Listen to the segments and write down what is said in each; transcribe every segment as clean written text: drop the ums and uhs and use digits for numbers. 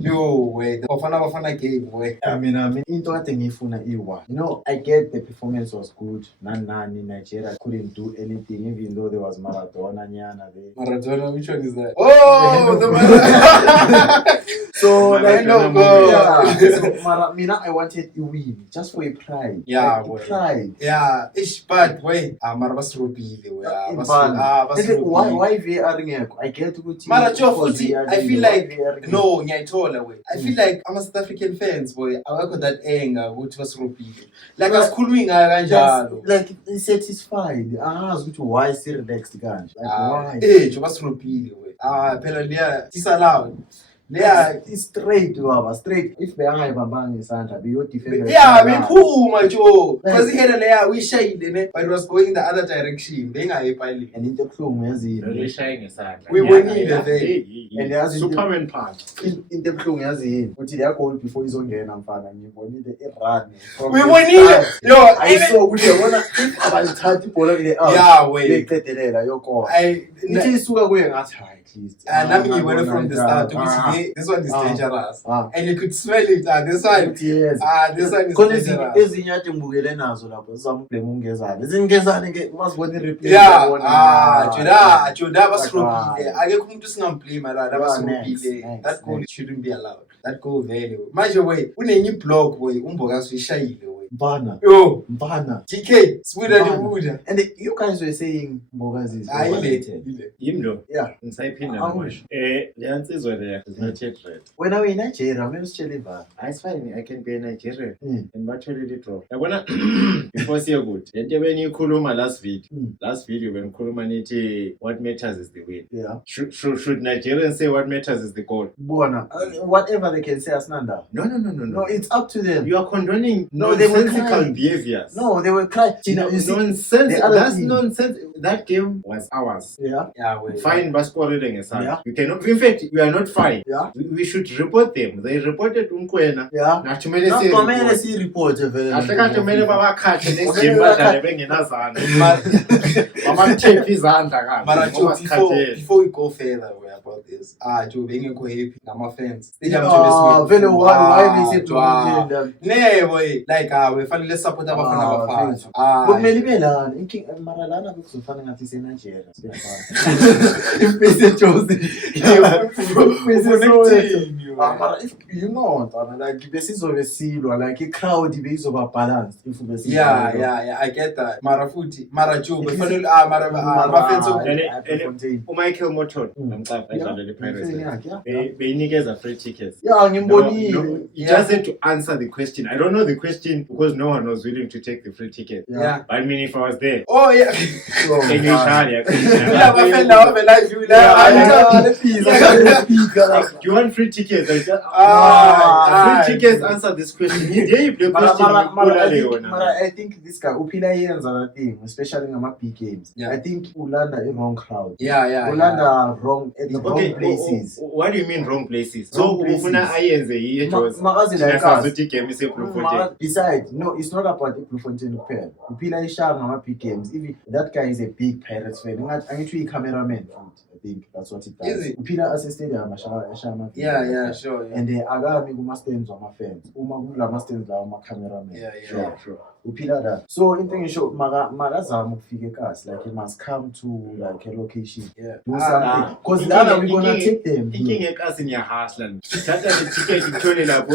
No way. The Bafana game, boy. I mean, into what ngifuna iwa. You know, I get the performance was good. Nani Nigeria couldn't do anything, even though there was Maradona nyana there. Maradona, which one is that? Oh, the Maradona. So like no go. Yeah. So Mina, I wanted to win just for a pride. Yeah, like, boy. Pride. Yeah, ish, but wait. Mara basrobile. Why VR ngekho? I get ukuthi Mara futhi, I feel like no, ngiyayithola way. I feel like I'm a South African fans, boy. Awekho that anger ukuthi basrobile. Like asikhulumi ngayo kanjalo. Like satisfied. Angazi ukuthi why relaxed kanje. Like why? Jo basrobile way. Phela leya isallowed. Yeah, it's straight straight. If beyangayibambanga isandla beyodefend. Yeah, bephuma jo. Because here leya uyishayile ne, but it was going the other direction. Bengayipali. And into ebuhlungu yazini. Uyishayile isandla. We bonile there. And yazi Superman part. Into ebuhlungu yazini. Uthi leya goal before izongena mfana ngibonile irun. We bonile. Yo, I saw ukuthi yabona abayithatha ibhola kule out. Yeah, wait. Beqedelela yoko. Ithi isuka kuye ngathi hi. Nami ngibone from the start ukuthi this one is dangerous. And you could smell it. This one. Yes. This one is dangerous. Ezinye ade ngibukele nazo lapho sizama ublame ungezane. Ezingezane ke masibona ireplay. Yeah. Juda basrobile. Akekho umuntu singamblame la basrobile. That goal shouldn't be allowed. That goal there. Manje way unenye block way umbokazi uyishayile. Mbana. Yo. Mbana. TK. Spuda the Buddha. And you guys were saying Mbogazi is overrated. Yimlo. Yeah. Ngisayiphinda ngisho. Leyansizwa leya is not yet red. When I was in Nigeria, I was telling you. It's fine. I can be in Nigeria. And virtually the draw. Yabona before siya good. Lento beniyikhuluma last video benikhuluma nithi what matters is the win. Yeah. Should Nigerians say what matters is the goal? Bona. Whatever they can say Asnanda. No. It's up to them. You are condoning nonsensical behaviors. No, they were crying. Nonsense. That's nonsense. That game was ours. Yeah. Fine, basquaring aside. Yeah. You cannot. In fact, we are not fine. Yeah. We should report them. They reported Unkwena. Yeah. Not too many see report. I think too many Baba catch next game. Before we go further about this, Joe being happy, I'm a fans. Why they say nee boy, like we finally support Bafana fans. But melibelana Maralana kuzofana ngathi seNigeria. Impese Jose. If you know, like besizobe silwa, like crowd beyizoba balanced if besizobe. Yeah, I get that. Mara Joe, we finally Mara fans of Michael Moton. Ngicabanga Pirates. Beyinikeza free tickets. Yeah, ngimbonile. You just had to answer the question. I don't know the question because no one was willing to take the free ticket. Yeah. But I mean, if I was there. Oh, yeah. Can you share? Do you want free tickets? Free tickets answer this question. I think this guy, Upila Yenza thing, especially in my big games. Yeah. I think Ulanda in wrong crowd. Yeah. Ulanda wrong at the wrong places. What do you mean wrong places? Wrong places. Besides, no, it's not about Bloemfontein Upela. Upila Isham my big games. Even that guy is a big Pirates fan. I'm actually a cameraman. I think that's what it does. Is it? Upila assisted Shama. Yeah, sure. Yeah. And the Agami Gumastains on my fans. Umagula Mastains are my cameraman. Yeah. Sure. Upila that. So in thing show Magazam figures like he must come to like a location. Yeah. Do something. Because we're gonna take them. Thinking a cast in your house land. That's the ticket to turn it up.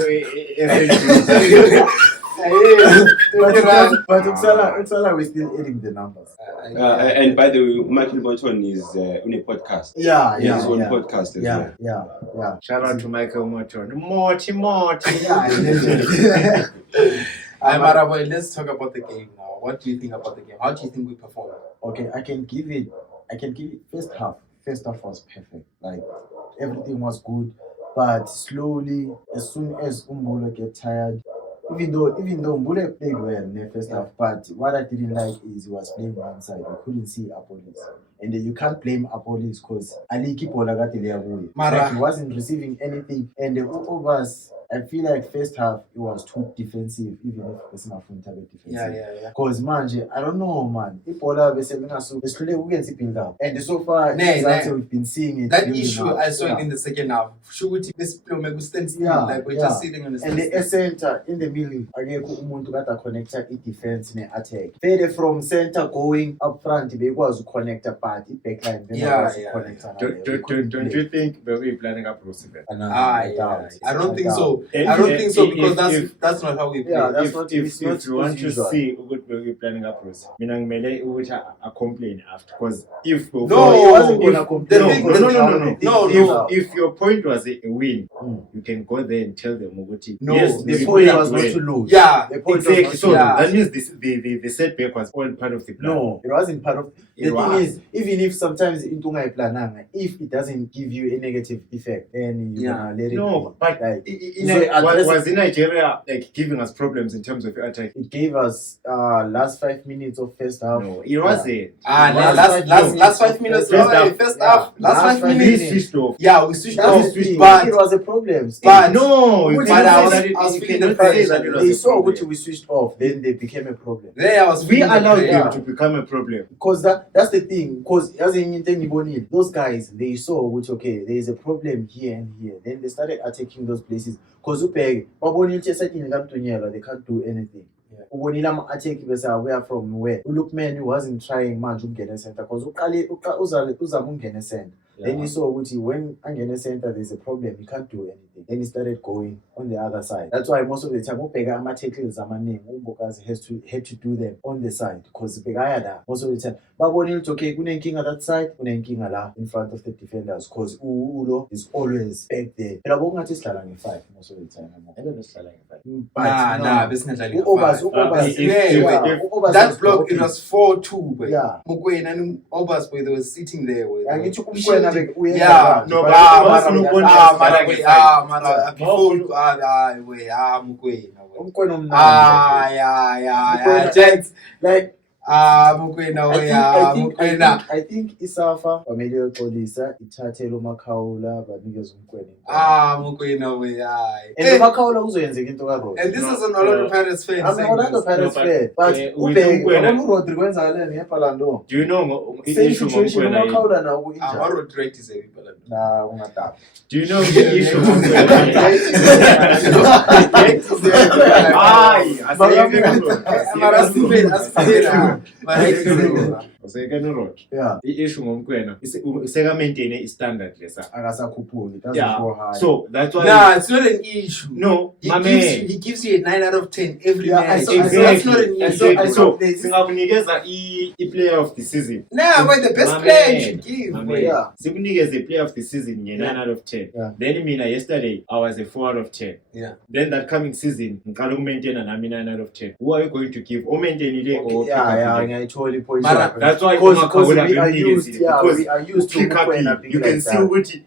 But Utsala, we're still editing the numbers. And by the way, Michael Moton is on a podcast. Yeah. He has his own podcast as well. Yeah. Shout out to Michael Moton. Morty. Maraboy, let's talk about the game now. What do you think about the game? How do you think we performed? Okay, I can give it first half. First half was perfect. Like everything was good. But slowly, as soon as Umbulo get tired, even though Mbule played well in the first half, but what I didn't like is he was playing one side. We couldn't see Apolis. And you can't blame Apolis because Ali Kipola got the like he wasn't receiving anything. And the overs I feel like first half it was too defensive, even if it's not full target defensive. Yeah. Because manje, I don't know, man. Ibola bese lingasu esihlule ukwenza build up. And so far, Nah. we've been seeing it. That building issue, up. I saw it in the second half. Shuguti besiplome stand still, Yeah, like we're yeah. just sitting on the And the center in the middle, akekho umuntu kade connector i-defense ne-attack. Vele from center going up front, bekwazi uconnector part, i-backline. Don't you think we're planning up Bruce event? I don't think so. I don't think so because that's not how we play. Yeah, that's If you want to usual. see what we're planning up Bruce, mina ngimele ukuthi a complain after, because if No, he wasn't gonna complain. No. If your point was a win, you can go there and tell them ukuthi, No, yes, The we point win was and not win. to lose. Yeah, The point Exactly. was So not that means the setback was all part of the plan. No, it wasn't part of. The It thing was. is, even if sometimes into plananga, if it doesn't give you a negative effect, then you gonna let it No, be. but Like, was in Nigeria like giving us problems in terms of attack? it gave us last 5 minutes of first half. No, it wasn't. last 5 minutes. First half. Last 5 We minutes. switched off. Yeah, we switched That's off. the thing. But It was a problem. But no, you But cannot I say that was you feeling cannot the say that pressure. it was they a saw problem. which we switched off, then they became a problem. there I was. We feeling the allowed pressure. them to become a problem. Because that's the thing. Because as in those guys, they saw which there is a problem here and here. Then they started attacking those places. Because they can't do anything. Ubonile ama-attack bese aware from where uLookman wasn't trying manje ukungena center because uzama ukungena center. Then he saw ukuthi when angena center there's a problem, he can't do anything. Then he started going on the other side. That's why most of the time ubheka ama-tackles amaningi uMbokazi had to do them on the side because ubhekaya la most of the time babonile ukuthi kunenkinga that side, kunenkinga la in front of the defenders because Ulo is always back there. Phela bokungathi sidlala nge-5 most of the time. Nah, besingadlali Obas that block it was 4-2, boy. Yeah. Mukwena and Obas, boy, they were sitting there. Boy. Angithi uMkwena Yeah, No, Mukwena. Mukwena Gents. like Mukwena, I think Isafa family yoxolisa ithathele uMakhawula banikeza uMkwena. Mukwena, we. And uMakhawula uzoyenzeka into kaRod. And this is an Orlando Pirates fan. I'm an Orlando Pirates fan, but uRodri kwenzakaleni ePalando. Do you know Same situation uMakhawula nawo ku-injury. Rodri is a Nah, ungadaba. Do you know the issue? Yeah. I-issue ngomkwena iseka-maintaine i-standard lesa. Akasakhuphuki. Doesn't Yeah. go high. So that's why. Nah, it's not an issue. No, He my gives, man. he gives you a 9 out of 10 every Yeah, match. Exactly. That's not an issue. Exactly. So there's- singakunikeza i-player of the season. Nah, but the best My player you man. should give. My boy. man. Yeah. Sikunikeze player of the season nge 9 out of 10. Yeah. Then mina yesterday I was a 4 out of 10. Yeah. Then that coming season ngiqala ukumaintaina nami 9 out of 10. Who are you going to give? Umaintainile or pick up Yeah, the- ngiyayithola i-point Mara, yakho. That's why Because uMakhawula we are bemnikezile, used, yeah, because we are used to pick up Mukwena being you can like see that. ukuthi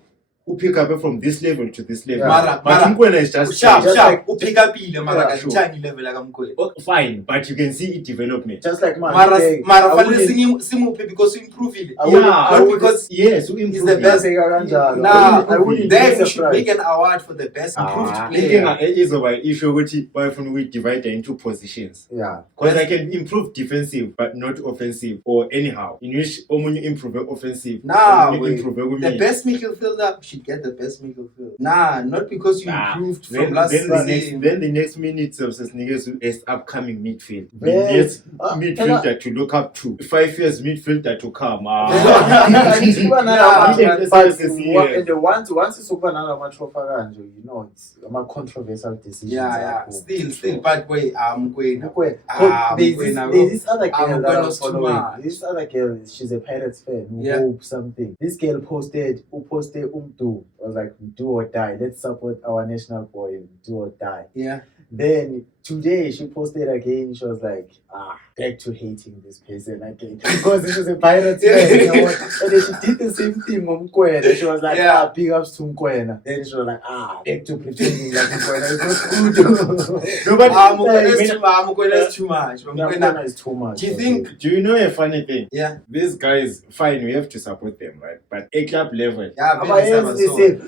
pick up from this level to this level. Yeah. But Mukwena is just Sharp, Just sharp. like- Upikapile, mara Yeah, kalithangi level akamkhwela. Oh, fine, but you can see it development. Just like man, Mara I fanele wouldn't- simuphe because you improve it. I wouldn't- Yeah, I Not wouldn't- because yes, he's the best. kanjalo. Nah, I wouldn't then be we should make surprised. an award for the best improved player. Inkinga izoba issue ukuthi bayafuna ukuyidivide into positions. Yeah. Because I can improve defensive but not offensive or anyhow. In which omunye improve offensive, Nah, omunye wait. improve The kumina. best midfielder should get the best midfielder. Nah, not because you improved from last Then season. the next minutes of Sesnigas is upcoming midfield. The Well, next midfielder to look up to. 5 years midfielder to come. Once isukuba nalamatropha kanje, you know, it's ama-controversial decisions. Yeah. Still, but wait, I'm going. There's this other girl I'm that going I'm too following. much. This other girl, she's a Pirates fan who Yeah. hope something. This girl posted Umtu. I was like, do or die. Let's support our national boy. Do or die. Yeah. Then today she posted again. She was like, back to hating this person again because this is a Pirates fan. You know? And then she did the same same thing ngomkwena. She was like, Yeah. big ups to Mkwena. Then she was like, back to pretending like Mkwena. It was good. Nobody. Mkwena is too much. Mkwena is too much. Do you think? Do you know a funny thing? Yeah. These guys, fine, we have to support them, right? But a club level. Yeah, But yes, they say,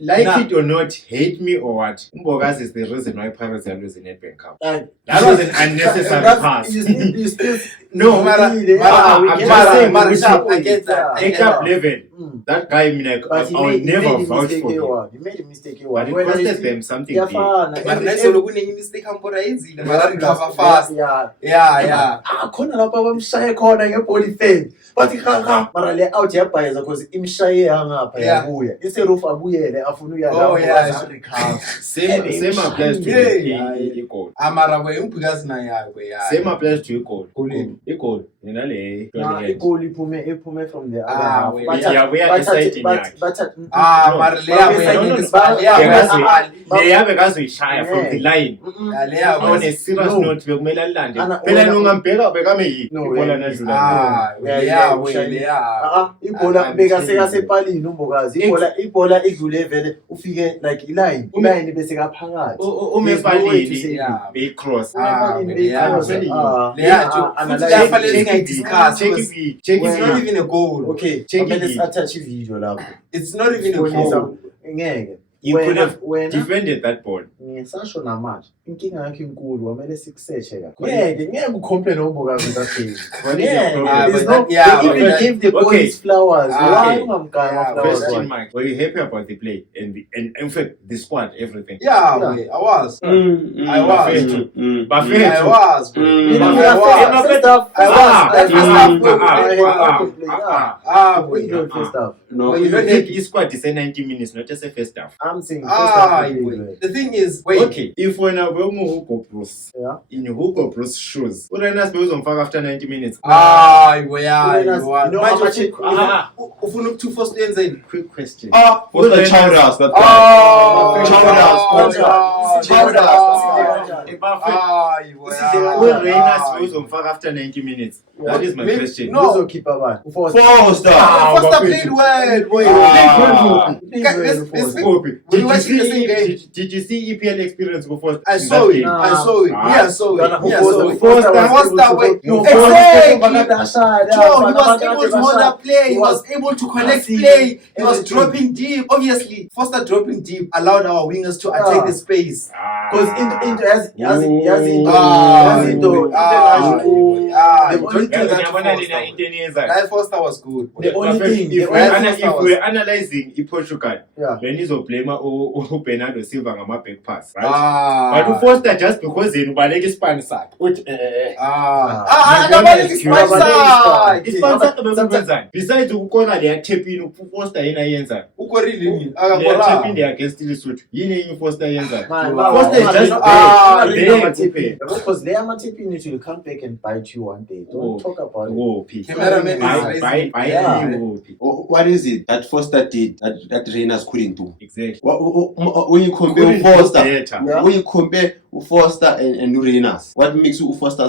like it or not, hate me or what? Mbogas is the reason why Pirates are losing Nedbank Cup. like, That was an unnecessary pass. You still, No, Mara, we I'm get just that. saying, Mara, we I get that. A club level, Mm. that guy, I mean, like, But I he would made never a vouch mistake for him. here. He made a mistake here. But it When I costed see- them something Yeah, big. fine. But Every- next one, kune mistake ambora easily. Mara recover fast. Yeah. Yeah. Khona lapha abamshaye khona ngebhola ifeni. Bathi kha mara le out yabhayiza because imshaye yangapha Yeah. yabuya. Iseroof abuyele afuna uya Oh, yeah. recover. Same applies to Yeah. the goal. Amara we umphikazi na yakwe ya. Same applies to a goal. Goal. A goal. You know, the Igoli iphume from the other half. wait, yeah, we are deciding that. Mara Leya bekazuyishaya from the line. Leya On a serious No. note, bekumele alande. Ana- Phela nongambheka bekame yi. No, Ibhola yeah. nadlula. Ibhola bekaseka sepalini umbokazi. Ibhola idlule vele ufike like iline bese kaphakathi. Umepalini beyicross. Check It's not even a goal. Okay, Check let's it. attach video lapho. It's not even a goal. Ngeke. You could have Wena defended that ball. ngisasho namanje inkinga yakhe inkulu kwamele sikusearche kakhulu. Ngeke ucomplain nombokazi kapheli. What is your problem? There's no, Yeah, they even but give the okay. boys flowers. Why Okay. ungamgaya flowers? Question mark. Were you happy about the play and in fact the squad, everything? Yeah, wait, I was. I was. But I was. bro. You know, I was. first half, I was. first half. No, You don't take his squad to say 90 minutes, not just a first half. I'm saying first half. Wait. The thing is, wait. Okay, if when I go Hugo Bruce Yeah. in Hugo Bruce shoes, what are supposed to after 90 minutes? You know how much it ufuna to first ends in. Quick question. what's the Chowders? That guy. When Reina supposed to after 90 minutes? That is my Maybe- question. no. Who's the keeper man? Foster. Foster played well. Wait. Did you watch the same game? Did you see EPL experience before? I saw it. Nah. I saw it. Yeah, I saw it. Yeah, I saw it. Foster wait. No, Exactly. Foster- Joe, he was able to hold up play. He was able to connect play. He was dropping deep. Obviously, Foster dropping deep allowed our wingers to attack the space. Because into has The Guy Foster was good. The only thing, if Foster we're analyzing Portugal, Yeah. then he's a blame Bernardo Silva on my back pass, right? But Foster just because in Balegi Spanish side. Besides ukona they are tapping Foster in yenza. They are tapping their against Lesotho. Yini Foster yenza. Foster is just there. Because they are not tapping it, will come back and bite you one day. Don't talk about it. Oh, What is it that Foster did that Reyners couldn't do? exactly. When you compare Couldn't Foster, do better. Yeah. when you compare Foster and Reyners, what makes Foster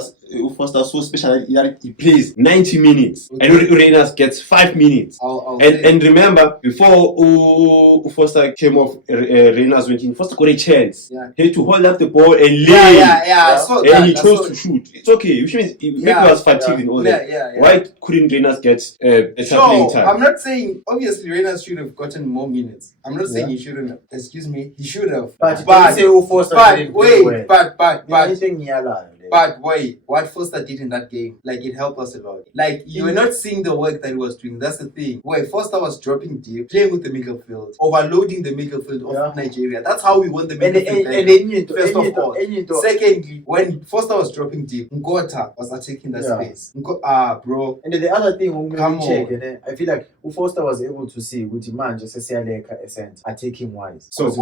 so special is that he plays 90 minutes and Reyners gets 5 minutes. And remember, before Foster came off, Reyners went in. Foster got a chance. Yeah. He had to hold up the ball and lay. And he chose to shoot. It's okay. Which means maybe he was fatigued and all that. Why couldn't Reyners get a playing time? I'm not saying obviously Reyners should have gotten more minutes. I'm not saying he shouldn't have. Excuse me, he should have. But Wait, what Foster did in that game, like it helped us a lot. Like you were not seeing the work that he was doing. That's the thing. Wait, Foster was dropping deep, playing with the midfield, overloading the midfield of Nigeria. That's how we won the midfield. First of all. Secondly, when Foster was dropping deep, Ngota was attacking that space. Bro. And then the other thing, Come check, I feel like Foster was able to see with man just attacking wise. So the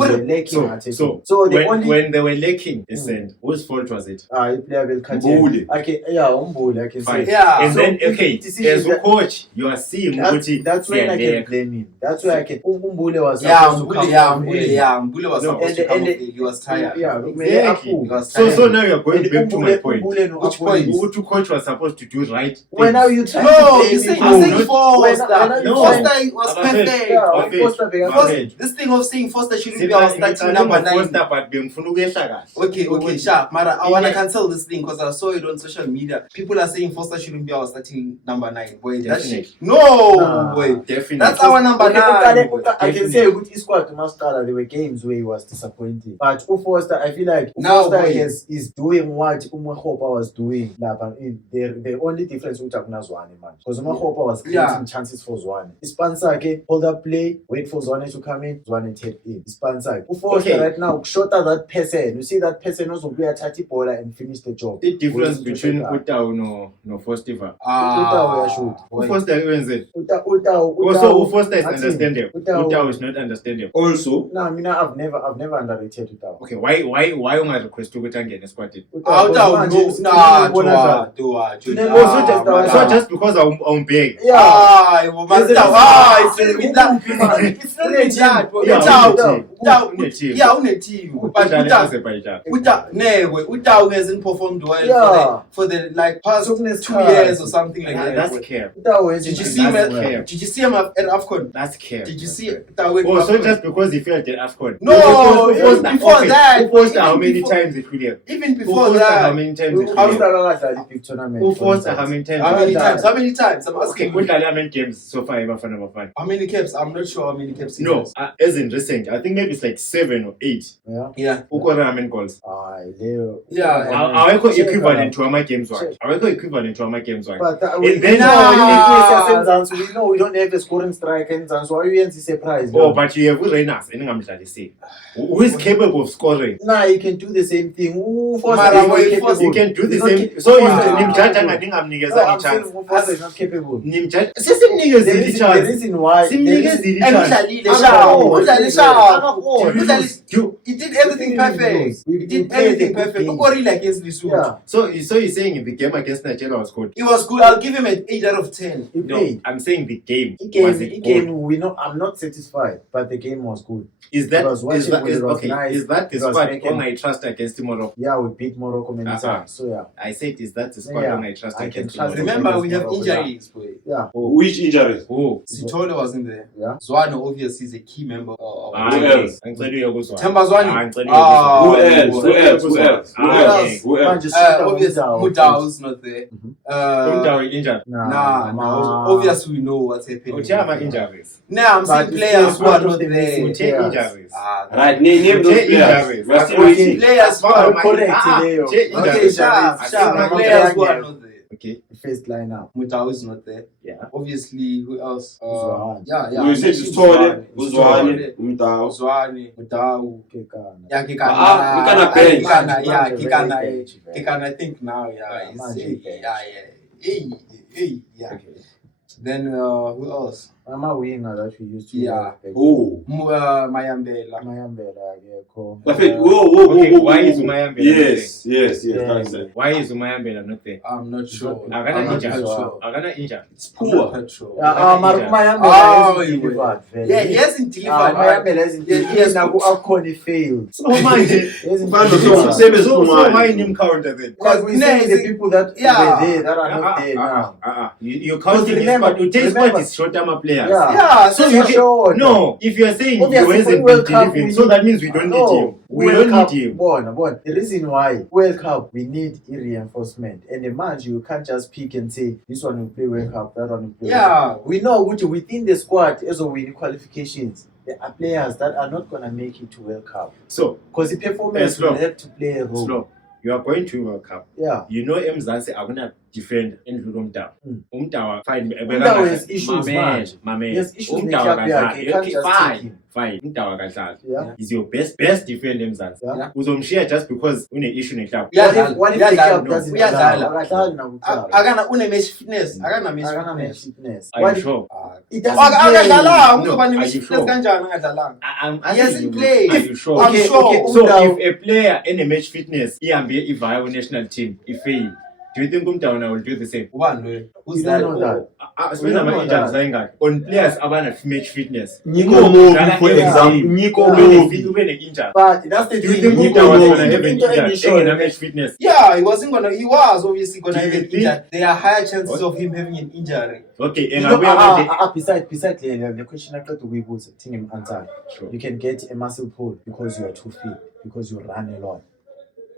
when they were lacking a cent, whose fault was it? Player player will cut Mbuli. Okay, yeah, Mbuli, I can Fine. say. Yeah. And So then, if okay, decision as a that- coach, you are seeing That's when I can Siyaleka. blame him. That's why I can. Mbule was Yeah, supposed to come Mbule from was No, supposed to and- come and- off it. He was tired. Yeah, Exactly. He was So tired. now you're going back to my point. Which point? Ugutu coach was supposed to do right. When things. are you trying No, to blame you say him? No, you saying not- Foster. when No. Foster was Abafet. perfect. Yeah, Abafet. Foster began- Abafet. This thing of saying Foster shouldn't be Sipha, our starting number 9. Foster, but bengifuna ukuyehla kahle. Okay, sharp. Mara, I wanna cancel this thing because I saw it on social media. People are saying Foster shouldn't be our starting number 9. Boy, that Definitely. shit. No, Nah. boy. Definitely. That's our number Okay, 9. boy. I can say with Isquad Mascara, there were games where he was disappointing. But Foster, I feel like Now, Foster boy. is doing what Umahopa was doing. The only difference with Zwane, man. Because Umahopa was creating Yeah. chances for Zwane. Ispansa, okay, hold up play, wait for Zwane to come in, Zwane tap in. Ispansa. Foster Okay. right now, shorter that person. You see that person also be a 30 baller and finish the job. The difference Wait to between check that. Utau no Foster. Ah, shoot. boy. Foster wenze. Utau. Also, Foster is Atin. understandable. Utau. Utau is not understandable. Also, No, I mean, I've never underrated Utau. Okay, why unga request ukuthi angene squad? Out, So just because I'm big. Yeah. It's not even that. It's not even that. Une team. But But Azerbaijan. Utau hasn't performed well Yeah. for the like past Toughness 2 card. years or something like that. That's care. Did you see him That's at care. Did you see him at AFCON? That's care. Did you see Utau at Oh, so AFCON? just because he failed the AFCON. No, Who even posted- before okay, that, Who posted how even many before- times he failed? Even Who before posted how that, many times he How failed? started big tournament? Who posted how many times? how many he failed? times? How many times? I'm Okay, asking. good how many games so far Bafana. How many caps? I'm not sure how many caps. he No, has. as in recent, I think maybe it's like 7 or 8. Yeah. Yeah. Who got how many goals? Leo. Yeah. Awekho Check equivalent to ama games Check. wakhe. Awekho equivalent to ama games wakhe. But we then Nah. we know we don't have a scoring striker in Zanzibar. Why you say surprise? Oh, but you have Renas engamdlalisi. Who is capable of scoring? Nah, you can do the same thing. Mara, boy, Foster- You can do the He's not same. ca- So Foster is not nimjudge capable. ngingamnikeza No, I'm i-chance. saying Foster is not capable. Nimjudge sesimnikeze The i-chance. reason why. Simnikeze And i-chance. udlalile sharp. Udlalile sharp. Udlalile- You- He did everything perfect. He did everything perfect. Ukorile against Lesotho. Yeah, So you're saying in the game against Nigeria was good? It was good. I'll give him an 8 out of 10. he No, played. I'm saying the game. He Was it good? came. We know. I'm not satisfied, but the game was good. Is that It was watching is that when is it was okay? nice. Is that the It was squad making- on I trust against Morocco? Yeah, we beat Morocco many Uh-uh. times. So yeah, I said is that the squad Yeah, on I trust I can against trust Morocco? Remember, we have Morocco, injuries. Boy. yeah, which injuries? Who? Sitole wasn't there. yeah. Zwane obviously is a key member of Ah, Who okay. else? Angicela ukuzwa. Themba Zwane. Ah, Angicela Ah, Who ukuzwa. else? Who else? Who else? Who Ah, else? okay. Who else? Just Obviously, Mudau's not there. Mhm. Umdawi injured. Nah. Obviously, we know what's happening. Uchama injuries. Nah, I'm saying But players it's who are part of not the there. missing Uche players. injuries. Right, name those Che players. injuries. We're still Okay. waiting. Players who are Correct, Leo. Che Okay, injuries. sharp. Asema Players who are not there. Okay. First lineup. Mudau is not there. Yeah. Obviously, who else? Zwane. Yeah. You said Sithole, Uzwane, Umtao. Zwane, Mudau. Kekana. Yeah, Kikana. Kikana bench. Kikana, yeah, Manje Kikana. very bench, man. Kikana, I think now, yeah. Yeah, He's, Manje bench. yeah. Okay. Then who else? I'm a winger that we used to. Yeah. Oh. Mayambela. Mayambela, Geko. Perfect. Whoa. Okay, why is Umayambela Yes. Yeah. That's it. Why is Umayambela not there? I'm not sure. not- Agana I'm not injured. sure. Agana injured. It's Poor. poor. Not sure. Mayambela Oh, hasn't yeah. delivered. very. Yeah, he hasn't delivered. Mayambela hasn't Yeah, he has delivered. Akoni failed. So manje. He hasn't Mfano, delivered. same as So Kumari. why him counter then? Because we Nah, see the people that yeah. were there that are not there now. You counting his remember- squad. You take remember- squad is short-term players. Yeah. Yeah, So so you you can- sure. No, if you are saying Obviously, he hasn't for World been Cup, delivering, we so need- that means we don't need him. We World don't Cup, need him. But the reason why World Cup we need a reinforcement, and the match you can't just pick and say this one will play World Cup, that one will play. World Cup. yeah. We know which within the squad as we win qualifications, there are players that are not gonna make it to World Cup So, because the performance Slow. will have to play a role. slow. You are going to World Cup. Yeah. You know Mzansi Aguna defender endlula umdawu. Umdawu fine. Umdawu has issues, man. Mamela. He has issues in the Umdawu club yakhe. You can't okay, just take fine. him. Fine. Umdawu akadlali. Yeah. He's your best defender emzansi. Yeah. Uzomshiya just because une-issue neclub. What if the club doesn't Uyadlala. Akadlali na kuclub. Akana une-match fitness. Akana match Akana fitness. fitness. Are What you if sure? it doesn't play? Akadlalanga. No, Uzoba are ne-match you fitness sure? kanjani angadlalanga? I'm He hasn't asking you. played. Are you sure? I'm Okay, sure. okay. So Umdawu- if a player in a match fitness ihambe ivaya national team ifail, do you think Umdawu will do the same? Ubani lo? You Who's don't that? know that. Spend don't my know injuries that. ayingaki on players abana match fitness. Nico Mobi, for example. Nico Mobi. Ube ne-injury. But that's the Do you thing. think Nico Umdawu was Mobi. gonna have an Into any injury? show, Engena match fitness. Yeah, he was obviously gonna Do you have an think- injury. There are higher chances What? of him having an injury. Okay, You and know, we beside the question I got to be was thing in answer. Sure. You can get a muscle pull because you are too fit, because you run a lot.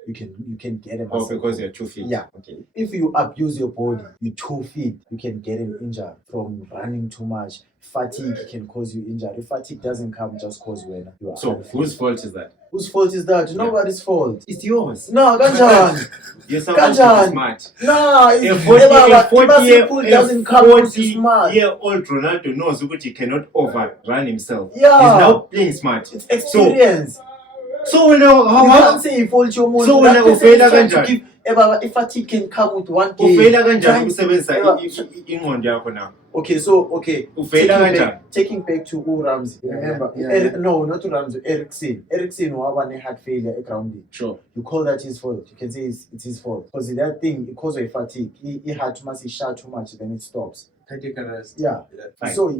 You can get a Oh, muscle because pull. you're too fit. Yeah. Okay. If you abuse your body, you're too fit, you can get an injury from running too much. Fatigue can cause you injury. If fatigue doesn't come, just cause when you are So unfit. whose fault is that? Whose fault is that? Nobody's fault. It's yours. No, Ganjan. You're supposed to Ganjan. be smart. No, A it's 40 muscle pull doesn't come with smart. year old Ronaldo knows that he cannot overrun himself. Yeah. He's now playing smart. It's experience. So we know You how can't say fault your money. So when That I person is fail trying to kanjani? give- if fatigue can come with one game. ufeyila kanjani Trying- ukusebenzisa Yeah. ingqondo yakho now. Okay, so okay. Ufeyila Taking kanjani? back- Taking back to Ramsey. Remember, Yeah. no, not Ramsey. Eriksen. Eriksen waba ne heart failure grounding. Sure. You call that his fault. You can say it's his fault because that thing it causes fatigue. He had too much. He shot too much. Then it stops. Cardiac arrest. Yeah. Fine. So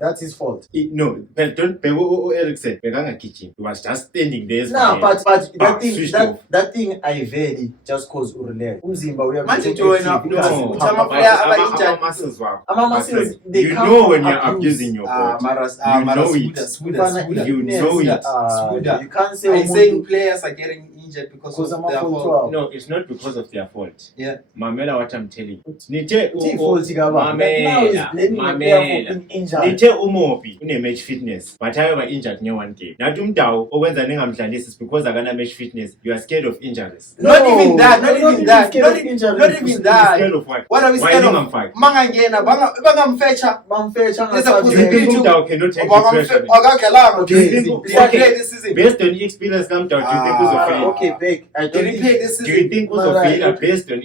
that's his fault. No, but don't Eriksen bekangagijimi. He was just standing there. No, but that thing switched off. that thing I very just cause urelax. Umzimba Manje join up, No, Uthi ama-player aba-injured. ama-muscles wakho. Ama-muscles, they You come know from when you're abuse. abusing your body. Mara, You know it. Spuda. You know it. Spuda. You can't say Are you umuntu- saying players are getting injured because because of I'm their a fault fault? No, it's not because of their fault. Yeah. Mamela what I'm telling you. Nithe Take fault kaba. Now he's blaming the player for being injured. Nithe uMobi une-match fitness but however injured nge-one game. Nathi Umdawu okwenza ningamdlalisi is because akana-match fitness. You are scared of injuries. Not even that, not we're even that, scared not of even- injuries. not even that. Scared of what? What are we Why scared of? ningamfaki? Mangangena bangamfecha. Mamfetha There's a angasabi- possibility. Umdawu cannot take the pressure. Akagadlalanga Okay. this season. Okay. He played this season. Based on experience Umdawu, do you think uzofeyila? Okay, Beck, I He don't think played this Do you season. think Mara, uzofeyila based on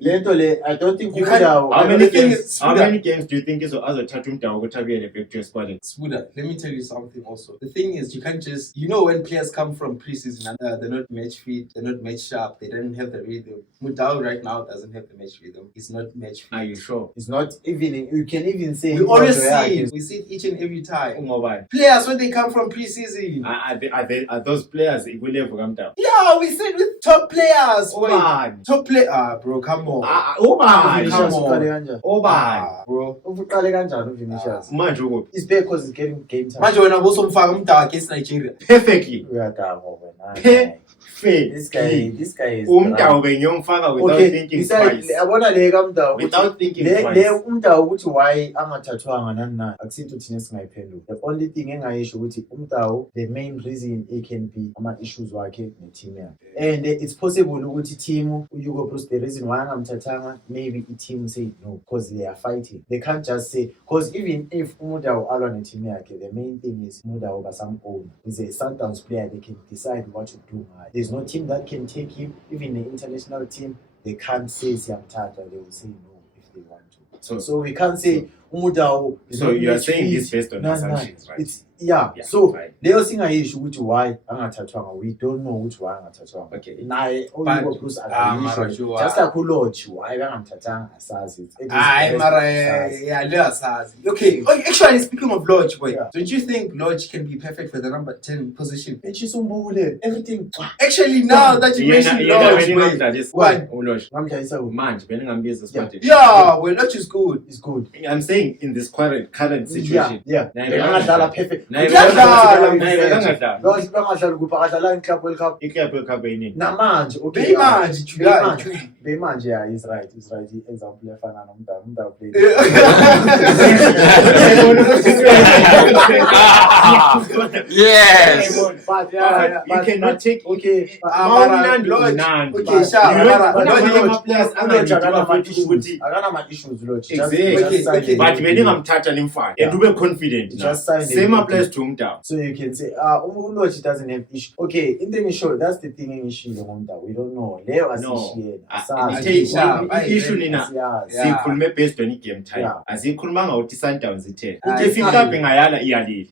lento le I don't think You can't- Umdawu- how The many thing games? is, How Spuda- many games do you think azothatha Umdawu ukuthi abuyele back to your squad? Spuda, let me tell you something also. The thing is, you can't just, when players come from preseason, they're not match fit, they're not match sharp, they don't have the rhythm. Mudau right now doesn't have the match rhythm. He's not match fit. Are you sure? It's not even you can even say We always Umdawu see yakhe. it. We see it each and every time. Ngobani? Players when they come from preseason. Are those players ikulevel kaMdawu? Yeah, we see it with top players. Boy. Ubani? Top play. Bro, come on. Ubani? Vinicius come on. uqale kanjani? Ubani? Bro. Uqale kanjani uVinicius? Manje ukuphi? It's because he's getting game time. Manje wena bosomfaka umdaka against Nigeria. Perfectly. Uyadakwa wena. Perfectly. This guy is Umdawu bengiyomfaka without okay, thinking besides, twice. yabona le kaMdawu Without thinking le twice. uMdawu ukuthi why angathathwanga nani na akusinto thina singayiphendula. The only thing engayisho ukuthi uMdawu the main reason it can be ama issues wakhe ne team yakhe. And it's possible ukuthi team uHugo Bruce the reason why angamthathanga maybe the team say no because they are fighting. They can't just say because even if uMdawu alwa ne team yakhe the main thing is uMdawu basam own. He's a Sundowns player, they can decide what to do. There's no team that can take him, even the international team, they can't say Siyamthatha, they will say no if they want to. So we can't say uMdawu. So you are saying this based on assumptions, right? It's Yeah, so fine. leyo singayisho ukuthi why angathathwanga. We don't know ukuthi why angathathwanga. Okay. Naye But- uHugo Bruce mara, akayisho. sure. Just like uLodge why angamthathanga asazi. It is Aye, best mara, asazi. yeah, Leasazi. Okay, actually, speaking of Lodge, wait, Yeah. don't you think Lodge can be perfect for the number 10 position? Echisumbule everything. Actually, now that you mentioned Lodge, wait, One. Ulosh. Ngamdlalisa kuphi? Manje beningambiza Yeah. squad. yeah, well, Lodge is good. It's good. I'm saying in this current situation. Yeah. Naye Angadlala perfect. Naye Uyadlala, bekangadlala. Lodge bangadlali kuphi akadlala in Club World Cup. Iklub World Cup yini? Namanje okay. Beyimanje, July. Beyimanje yeah, he's right. Example efana noMdawu play. Yes. But You cannot take okay. Mawumnandi Lodge. umnandi. Okay, sure. Akana issues Lodge. Exactly. Okay. But beningamthatha nimfake and ube confident now. Just sign Same the- applies to Umtao. So you can say, Lodge doesn't have issue. Okay, in the show, that's the thing in issue. We don't know. Leo was No. issue. Issue nina sikhulume based on game time. Yeah. Asikhulumanga uthi Sundowns ithe. Ah, Uthi Finkapi ngayala iyalile.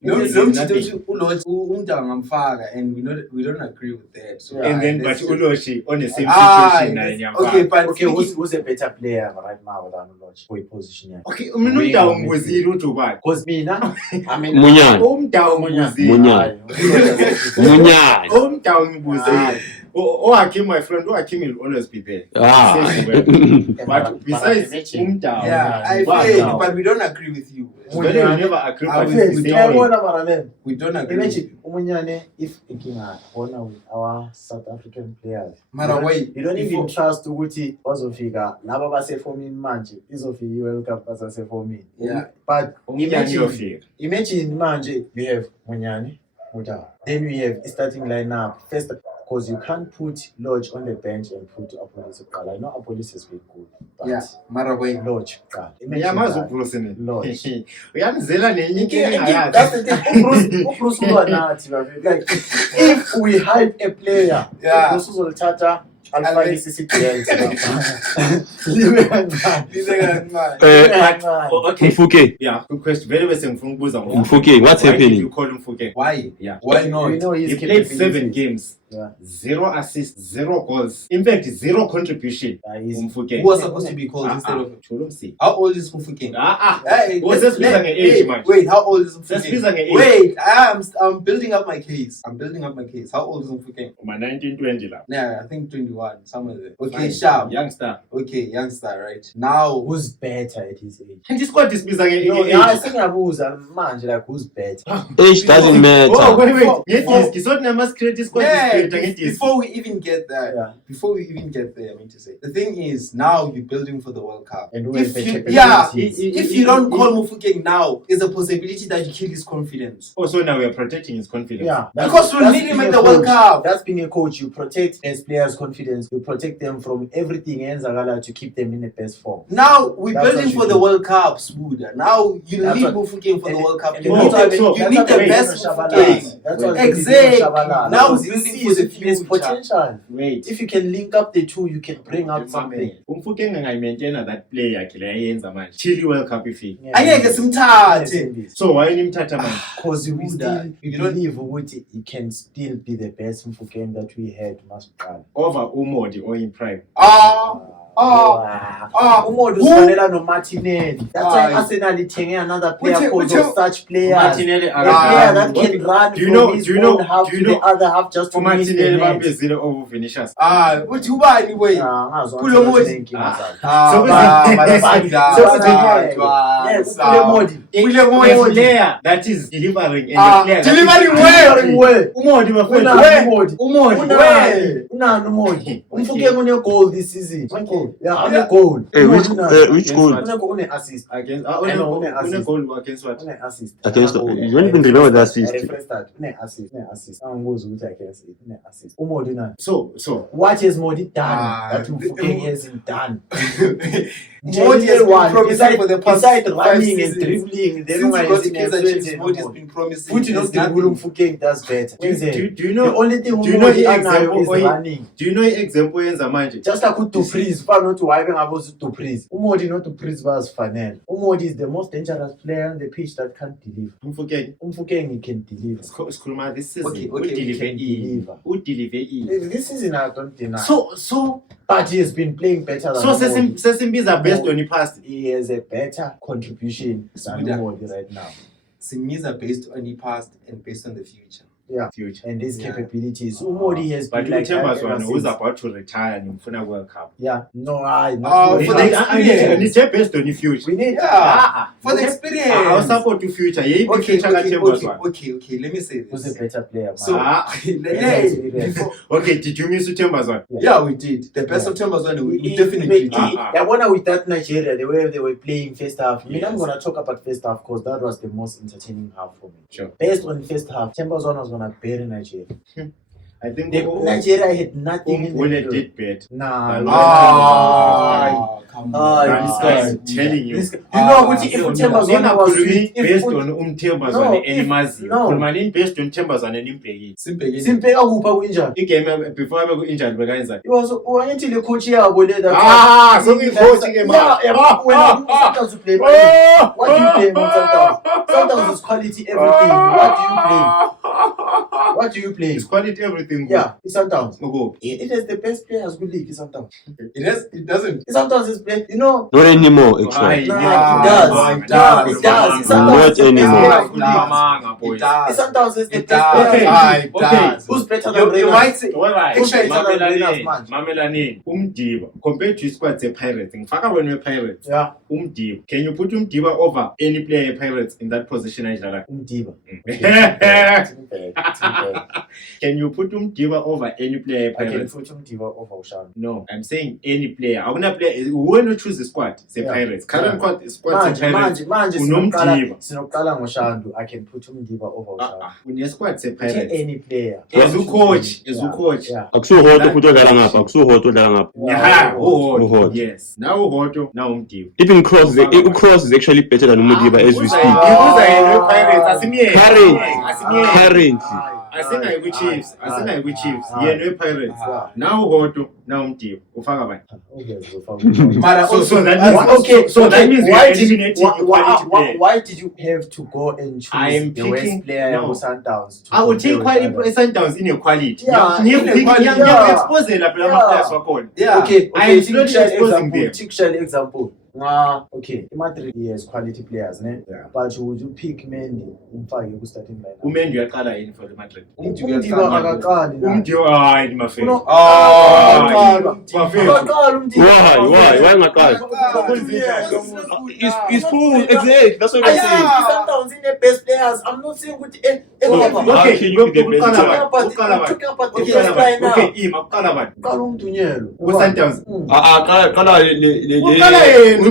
and we don't agree with that. So And then but let's- Uloshi on the same Ah, situation naye yes. nyamfaka. Okay, but Okay, who's a better player right now than Lodge for a position here? Okay, mina Umtao ngibuzile uthi ubani. Because mina, I mean, Munyane. Umtao ngibuzile. Munyane. Munyane. Umtao ngibuzile. Hakim, my friend, Hakim will always be there. Ah. But besides Umtao, yeah, I Wow. feel, but we don't agree with you. we never agree I but will- it's the same way. We don't agree. With you. Imagine Umunyane if honor with our South African players. Mara, why? You don't even Before- trust ukuthi bazofika laba baseformini manje izofika i-World Cup basaseformini. Yeah. But Umnyane uyofika. imagine manje you have Munyane, Mutau. Then we have a starting lineup. First, because you can't put Lodge on the bench and put Apolis Qala. I know Apolis has been good. But Yeah, Mara, why? Lodge Qala. Yamazi uBruce ni. Lodge. Uyamzela nenye inkinga That's yazi. the thing. Bruce Luanathi, like, if we hype a player, Yeah. Bruce Zoltata, Alpha Alex- CCTL. Okay. Mfuke. Yeah, good question. Very best ngifuna ukubuza ngoba. Mfuke, what's Why did happening? you call him Mfuke? Why? Yeah. Why We not? know He he's played 7 games. Yeah. 0 assists, 0 goals. In fact, 0 contribution. He's Umfuke. Who was supposed to be called instead of? Chulumsi. How old is Mufukeng? Hey, Was let's- this let- an age, hey, man? Wait, how old is Let's Mufukeng? an age. Wait, I'm building up my case. How old is Mufukeng? Ma 1920 la. Yeah, I think 21, somewhere there. Okay, Fine. sharp. Youngster. Okay, youngster, right? Now, who's better at his age? And this squad is bizarre. No, yeah, I think Abuza, manje, like, who's better? Age doesn't Oh, matter. wait. Before- Get this. It's not Namas create squad. yeah, Get this. before we even get there, Yeah. I mean to say, the thing is, now you're building for the World Cup. And who has If the you, capabilities? if you don't call Mufukeng now, there's a possibility that you kill his confidence. Oh, so now we are protecting his confidence. Yeah, Because we that's need him being at a the World coach. Cup. That's being a coach. You protect as players' confidence. You protect them from everything and Zagala to keep them in the best form. Now we're That's building what you for the do. World Cup, Smuda. Now you That's need what- Mufukeng for the World Cup. And You Oh, need so- the, so- you need the wait, best Shabalala. Mufukeng. That's what Exactly. Shabalala. Now Because building he for the sees his future. potential. Wait. If you can link up the two, you can bring out something. Umfukeng angayimaintaina that play yakhe le ayenza manje. Chili World Cup ifika. Angeke simthathe. So why nimthatha manje? Because you Buddha, you you don't- believe ukuthi he can still be the best Mfukeng that we had Masqala. Over Umodi or in prime. Umodi Who? usifanela noMartinelli. That's why Ah, Arsenal ithenge another player Which- because of such players. Martinelli A player that what- can run do you from know- his do you know- own half do to you the know- other half just to For miss the Martinelli net. bambezile over Vinicius. Uthi ubani boy? Ngazi Kulo ukuthi Modi. unenkinga zakhe. So Yes, Kule Modi. A player that is delivering and a player that is- Delivering well. Well. Umodi bafowethu. Unani Umodi? Umodi. Unani Umodi? Umfukeng une goal this season. Okay. Yeah, une goal. Hey, which Against goal? what? Une assist. Against I know, une assist. goal against what? Une assist. Against Une goal. you don't even remember the assist. I refreshed that. Une assist. Une assist. Angibuza ukuthi against it. Une assist. Umodi nani? So What has Modi done that the- Mfukeng hasn't done? Modi has been promising for the past beside 5 running and seasons. dribbling, then Since he got to ungayenzi Kaizer nento Chiefs, Modi has enye. been promising. Futhi There's noSdibula nothing. Mfukeng does better. do you The know only thing do you know Umodi the anayo example is or he- running. do you know example yenza manje? Just like uDupreez, fana nokuthi waye bengabuza uDupreez. Umodi noDupreez bazifanele. Umodi is the most dangerous player on the pitch that can't deliver. Umfukeng. Umfukeng he can deliver. Sikhuluma this season. Okay, Udeliver can deliver. Udeliver. This season I don't deny. So But he has been playing better than Umodi. sesimbiza based on the past. He has a better contribution than Buddha. Umodi right now. Simiza based on the past and based on the future. future. and these Yeah. capabilities. Umodi has But been like that uThembazwane ever who's since. about to retire nimfuna World Cup. Yeah, no, I Oh, not for the experience. Nithe based on the future. we need Yeah. For the experience. Our support to future. Yeyiphi Okay, future kaThembazwane? okay. Let me say who's a this. better player. Man. So, Hey, before, Okay, did you miss uThembazwane? yeah, we did. The best Yeah. of Thembazwane, we definitely did. I wonder with that Nigeria, the way they were playing first half. I mean, I'm Yes. gonna talk about first half because that was the most entertaining half for me. Sure. Based on first half, Thembazwane was gonna bury Nigeria. I think Nigeria had nothing in the when middle. did bet. Nah, Come Ah, I'm this guy. telling you. you know, if so Thembazwane was Ngingakhulumi if based Ut- on uMthembazwane No, if- enimaziyo. no. Khuluma nini based on uMthembazwane enimbhekile. Simple. Simpeka kupha kunjani? Igame before abe ku-injured bekayenzani? Wangithi le coach yabo le that Ah, so ngi-coach ke manje. When sometimes you play what do you blame on sometimes? Sometimes it's quality everything. What do you blame? What do you blame? It's quality everything. Yeah, it's sometimes. Go. It is the best players good league. Sometimes. It doesn't. Sometimes it's play. You know. Not anymore, actually. Nah, it it does. does. Not anymore. It does. Sometimes it's the It best does. players. It does. Who's better than You Renas? might say, Alright. Actually, Mamelaneni. Umdiba compared to squad Pirates. Ngifaka wena Pirates. Yeah, Umdiba. Can you put Umdiba over any player Pirates in that position ayidlala? Umdiba. Can you put Umdiba over any player I can Pirates? put Umdiba over Ushan. No, I'm saying any player. Akuna player. When you choose the squad, say Yeah. Pirates. Current Yeah. squad say Pirates. Manje Unomdiba. sinokala ngoshandu. I can put Umdiba over Ushandu. Une squad say Put Pirates. any player. As a coach, as a Yeah, coach. Yeah. Akusuhoto futhi odlala ngapha, akusuhoto odlala ngapha. Yeah, Uhoto. Uhoto. Yes. Now Uhoto, now Umdiba. Even Cross is actually better than Umudiba as we speak. Uza yena Pirates asimye. Currently. Asingayi ku-Chiefs. Asingayi ku-Chiefs. Ah. Yena we-Pirates. Ah. Now Uhoto, now Umdiba. Ufaka bani? Obviously, for Mara, So that means okay, so that means we are why did eliminating quality player. why did you have to go and choose I am the West picking- player no. who Sundowns? I would take quality Sundowns inequality. Yeah, inequality. Expose phela phela Yeah. ama-players wakhona. Yeah. Okay, I am take slowly shell exposing example. them. Take shell example. Okay, Madrid has quality players, ne? Yeah. But would you pick Mendy? Umfake ku starting lineup. Umendi uyaqala yini for the Madrid? Umdiba akaqali na. Umdiba hayi ni mafela. No. Mafela. Akaqali Umdiba. Why ngaqali? It's cool, exactly. That's what I'm saying. Sundowns in the best players. I'm not saying with Okay, can you be the best? uqala bani? Okay, Ima uqala bani? Umdunyelo. Ku-Sundowns. Qala Uqala yena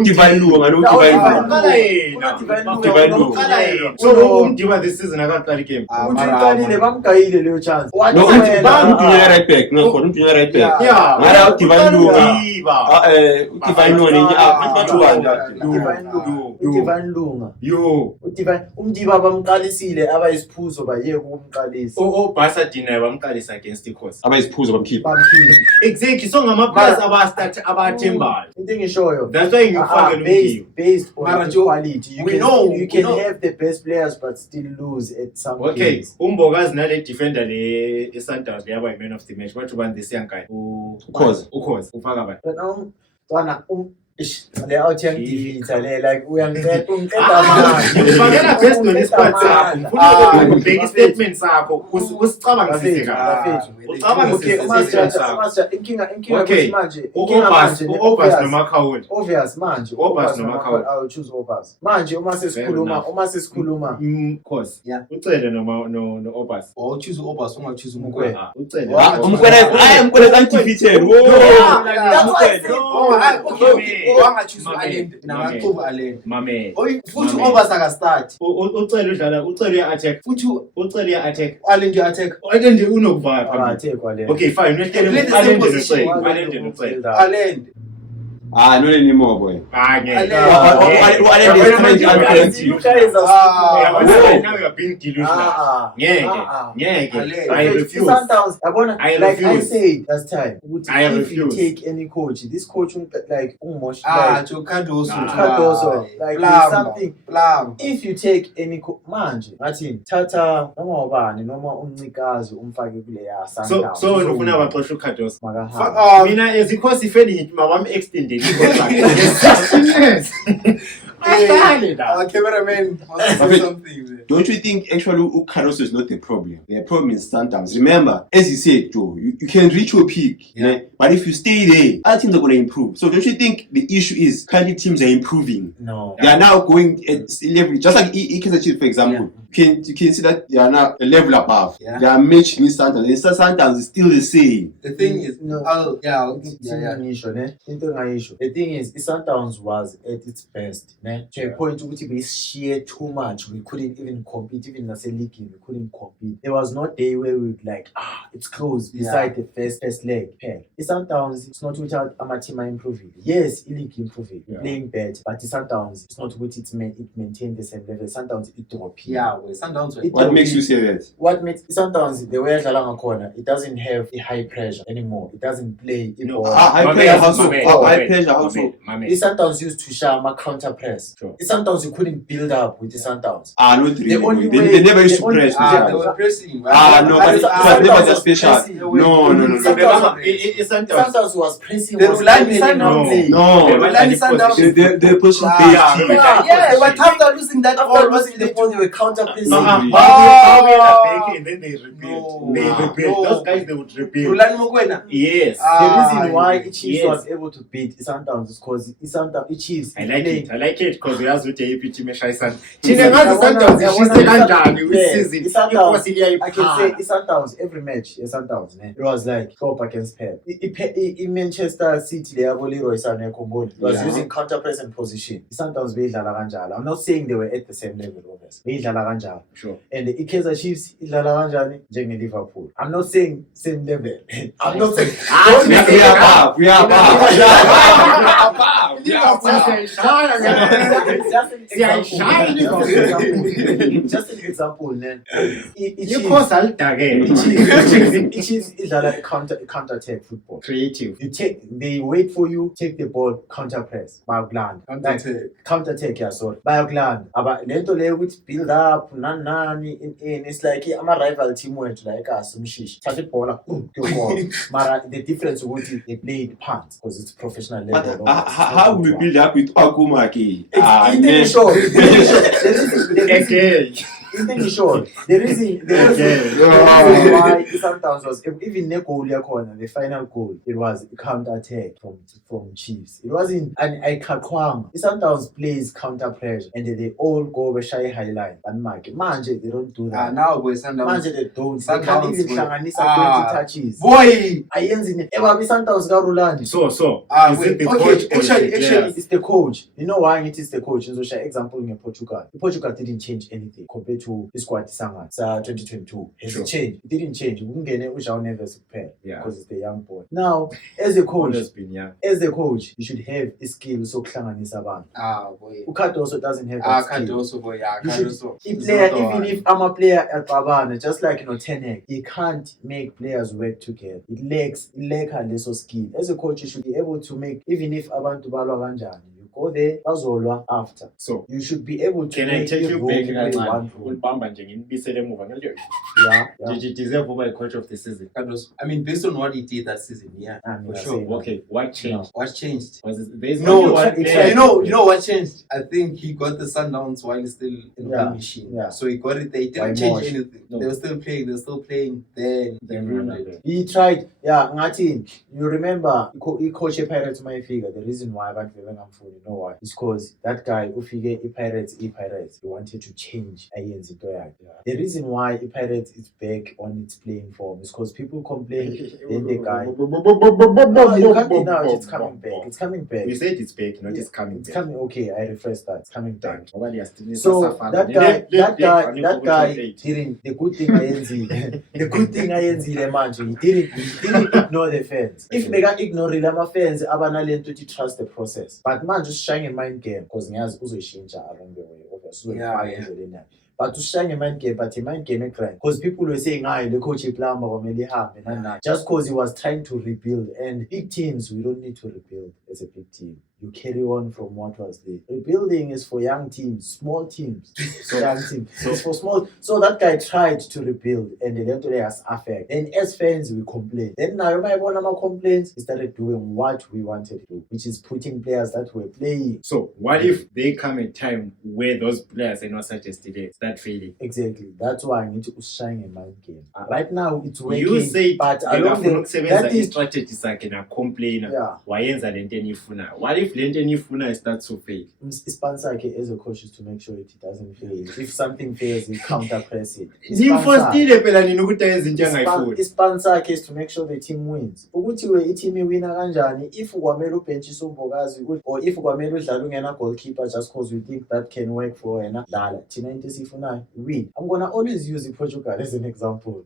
Divine Lu, ngalo Uqala Divine Lu. Uqala yena. So Umdiba this season akaqali game. Ukuthi uqalile bamgayile leyo chance. No, umdunyela right back. Ngakhona umdunyela right back. Yeah. Ngala Divine Lu. Umdiba. Divine Lu nje Divine Lunga. Yo. Umdiba bamqalisile abayisiphuzo bayeke ukumqalisa. Obasa deny bamqalisa against iCoast. abayisiphuzo bamkhipha. Bamkhipha. Exactly. So ngama-players abathembayo. Into engishoyo. That's why ngifake lo Umdiba. Based on Mara, the Joe, quality. You we can know- you we can know. have the best players but still lose at some Okay, games. Umbokazi nale defender le eSundowns le yaba man of the match. Bathu bani this young guy? Ukhozi. Ukhozi. Ufaka bani? But Twana le out young defeater le like uyangiqeda Ngifakela best on isquad sakho. Ngifuna ukubheka istatement sakho. Usicabangisise kahle. Okay, Master, inkinga Okay. manje. U-Obas noMakhawuli. Obvious manje. Obas noMakhawuli. I will choose Obas. Manje uma sesikhuluma. Khosi. Yeah. Ucele no-Obas. Or choose Obas, choose Mukwe. Ucele. Umkwena undefeated. That's why I said- Choose Mame. Alend. Mame. Alend. Mame. Futhi Mame. Obas akastart. Ucele udlala, ucele uya-attack. Futhi Ucele uya-attack. Alend attack. Alende unokuvala phambili. Take le. Okay, fine. Play the same position. Alende nocele. Alend. Not anymore, boy. Ngeke. You guys are Now you are being delusional. Ngeke. I refuse. Sundowns, I like I refuse. said last time, I if you refuse. take any coach, this coach won't like almost To Cardoso. Cardoso, like Blam. something. Blam. If you take any manje, Martin, Tata, noma ubani, noma uncikazi umfake kule ya Sundowns. So ufuna baxosha uKhadoso. Makahamba. Mina ezikhosi ifeli ngithi mawami-extendele i-contract. Yes. Ahlale la. Our cameraman wants to say something. don't you think actually Caruso is not the problem? The problem is Sundowns. Remember, as you said, Joe, you can reach your peak, Yeah. but if you stay there, other teams are going to improve. So don't you think the issue is currently teams are improving? No. They are now going at level, just like Kansas Chiefs, for example. You can see that they are now a level above. Yeah. They are matching Sundowns. And Sundowns is still the same. The thing is, No. yeah. The thing is, Sundowns was at its best, ne? To a point which we sheer too much. We couldn't even compete, even as a league, we couldn't compete. There was no day where we would like, it's close beside the first leg. Sundowns, it's not without our team are improving. Yes, league improving, playing better, but Sundowns, it's not with it maintain the same level. Sundowns, it drop. Yeah, well, Sundowns were What makes you say that? What makes Sundowns the way Jalanga corner? It doesn't have a high pressure anymore. It doesn't play. High pressure also. The Sundowns used to shama counter press. Sure. The Sundowns, you couldn't build up with the Sundowns. Not really. They never used to press. they were pressing. No, but it was never that special. No. Sundowns was pressing. They relying Sundowns. No. They relying Sundowns. They're pushing Yeah, but after losing that After ball, losing the ball, they were counter pressing. And then they rebuild. They rebuild. Those guys, they would rebuild. Rulani Mokwena. Yes. The reason why yes. Chiefs was able to beat Sundowns is because Chiefs. I like it because we have to take it to Meshaisa. I can say Sundowns every match. Sundowns, it was like top against Pep. In Manchester City, they have Leroy Sané Komboni. It was using counter press and position. Sundowns beidlala kanjalo. I'm not saying they were at the same level, obviously. Beidlala kanjalo. Sure. And the Kaizer Chiefs idlala kanjani njenge Liverpool. I'm not saying same level. I'm not saying. We are Just an example, then. It is like counter attack football. Creative. They wait for you, take the ball, counter press, Bayogland. Counter attack, yeah, sorry. Bayogland. But lento le with build up, nani in it's like I'm a rival team went like us, Mishish. Touch it ball, Mara, the difference with they play the pants because it's professional level. But how we build up with Akumaki? The reason why Sundowns was even the goal corner, the final goal, it was a counter attack from Chiefs. It wasn't an Ikakwang. Sundowns plays counter pressure and they all go over shy high line. And Manje, they don't do that. Now boy, Sundowns. Manje they don't. They can't even hlanganisa 20 touches. Boy! Ayenzi Sundowns garulani. So is it the coach? Actually, it's the coach. You know why it is the coach? So share example in Portugal. Portugal didn't change anything compared to the squad Sanga 2022. It's changed. It didn't change. We can get Ujao Neves because it's the young boy. Now, as a coach, you should have a skill so hlanganisa abantu. Boy. Ukato also doesn't have that skill. Kato also, boy. Even if I'm a player at Babana, just like Tenek, he can't make players work together. It lacks lesser skill. As a coach, you should be able to make, even if abantu balwa kanjani, you go there, bazolwa after. So you should be able to can make I take you back one Yeah. Did you deserve over a coach of the season? I mean, based on what he did that season, yeah, for sure. Okay, what changed? What changed? There's you know what changed? I think he got the Sundowns while he's still in the machine. Yeah. So he got it there. He didn't change anything. No. They were still playing. Then he tried. Yeah, Ngatin. You remember he coached a Pirates my figure. The reason why I went to you know why? It's because that guy who figure Pirates, he wanted to change Ayenzi Toya. The reason why Pirates is back on its playing form is because people complain. Then the guy. It's coming back. It's coming back. We said it's back, not it's coming back. It's coming. Okay, I refresh that. It's coming back. So that guy didn't. The good thing Ayenzi manje. He didn't ignore the fans. If they can ignore the fans, abanalento to trust the process. But man, just shine a mind game because he has also changed along the way. Obviously, but to shine a mind game, but a mind game because people were saying, the coach is plumber or maybe just because he was trying to rebuild. And big teams, we don't need to rebuild as a big team. you carry on from what was there. Rebuilding is for young teams, small teams. It's for small. So that guy tried to rebuild and the lento has affect. Then as fans we complain. Then now my one of my complaints, we started doing what we wanted to do, which is putting players that were playing. So what if they come a time where those players are not suggested start failing? Exactly. That's why I need to shine a mind game. Right now it's working. You say but along that is strategy sakhe na complainer. Yeah. Wayenza lento enifuna. What if lento enifuna starts to fail? Sponsor as a coach is to make sure it doesn't fail. If something fails, he counter press it. Nimfostile phela nini ukuthi izinto angayifuni. Sponsor is to make sure the team wins. Ukuthi we i-team wina kanjani if kwamela ubench isombokazi or if kwamela udlala ungena goalkeeper just because we think that can work for wena dlala. Thina into esifunayo win. I'm gonna always use Portugal as an example.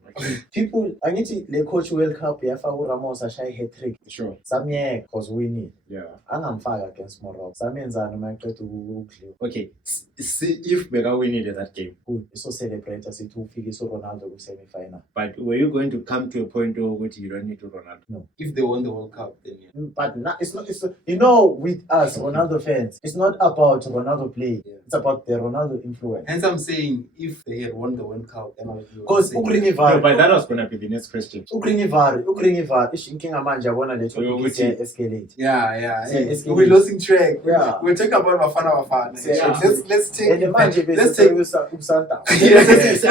People angithi le coach World Cup yafaka uRamos ashaya hat-trick. Sure. Samyeka because we need. Yeah. Angamfaka against Morocco. Samenzana uma eqeda ukudliwa. Okay. See if Beka winning that game. Good. So celebrate sithi ufike so Ronaldo ku semi-final. But were you going to come to a point where you don't need to Ronaldo? No. If they won the World Cup, then yeah. But it's not. You know, with us Ronaldo fans, it's not about Ronaldo play. Yeah. It's about the Ronaldo influence. Hence I'm saying if they had won the World Cup, then I would Because say- No, but that was gonna be the next question. Ukringivari, inkinga manje yabona le topic escalate. Yeah. Yeah, it's We're losing track. Yeah. We're talking about Bafana. Yeah. Let's take And manje let's take usanta. let's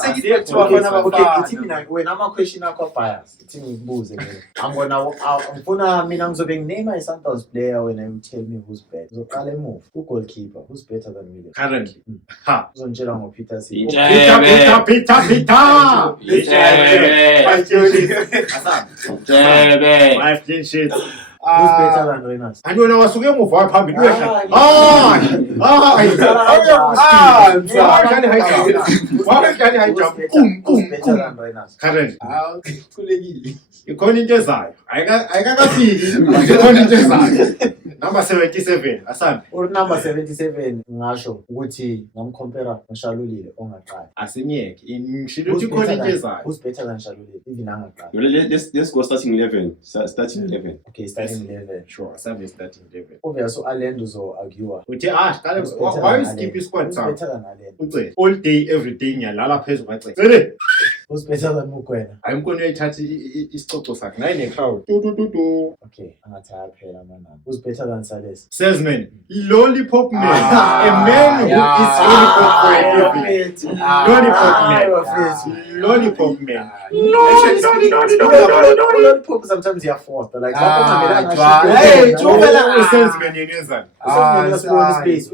take it back to Bafana Okay, Bafana. ithi mina when ama question akho bias, ithi ngibuze mina. Ngifuna mina ngizobe nginame i-Santos player when you tell me who's better. Uzoqala move. Goalkeeper, who's better than William? Currently. Ha. Uzongitshela ngoPeter Silva. Five clean sheets. Who's better than Renas? Andona wasuke emuva waphambili wehla. Who's better than Renas? Currently. Khulekile. Ikhona into ezayo. Ayikakafiki. Ikhona into ezayo. Number 77. Asambe. Or number 77 ngasho ukuthi ngamcompare noShalulile ongaqala. Asimyeke. Ngishilo ukuthi ikhona into ezayo. Who's better than Shalulile even angaqala? Let's go starting 11. Starting 11. Okay, starting 11. Sure, Asambe starting 11. Obviously Alendo zo argue. Uthi qala why you skip isquad Who's sakho? better than Alendo? Uce all day every day ngiyalala phezulu kwace. Cele. Who's better than Mukwena? Ayimkhono uyayithatha isicoco sakhe naye necrowd. Okay, angathaya phela mana. Who's better than Sales? Salesman, lollipop man, Ah, a man who yeah. eats lollipop for a living. Lollipop man. Lollipop sometimes you're forced. Like Hey, Salesman yenezana.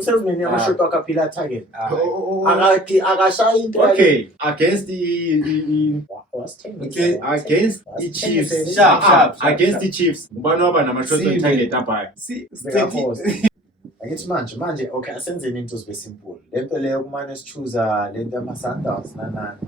Salesman yamashoto akaphila target. Okay. Akashaya into. Okay, against the Okay, against the Chiefs. Sharp. Against the Chiefs. Mbona waba namashoto See, target apha. See, Angithi manje okay asenzeni into zibe simple. Lento leyo kumane sichuza lento yama-Sundowns nanani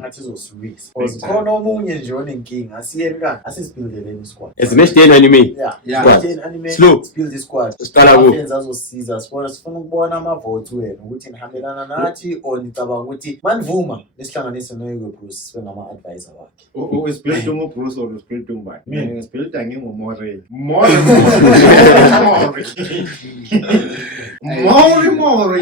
ngathi izosiwisa. Because khona omunye nje onenkinga asiyeni kani asisibuildeleni isquad. As a match day anime. Yeah. Anime. Slow. Build the squad. Siqala ku. Fans azosiza sifuna ukubona ama-votes wenu ukuthi nihambelana nathi or nicabanga ukuthi manivuma nesihlanganise noYugo Bruce sibe ngama-advisor wakhe. Uspilta uBruce or uspilta umbani? Mina uspilta ngingumore. More.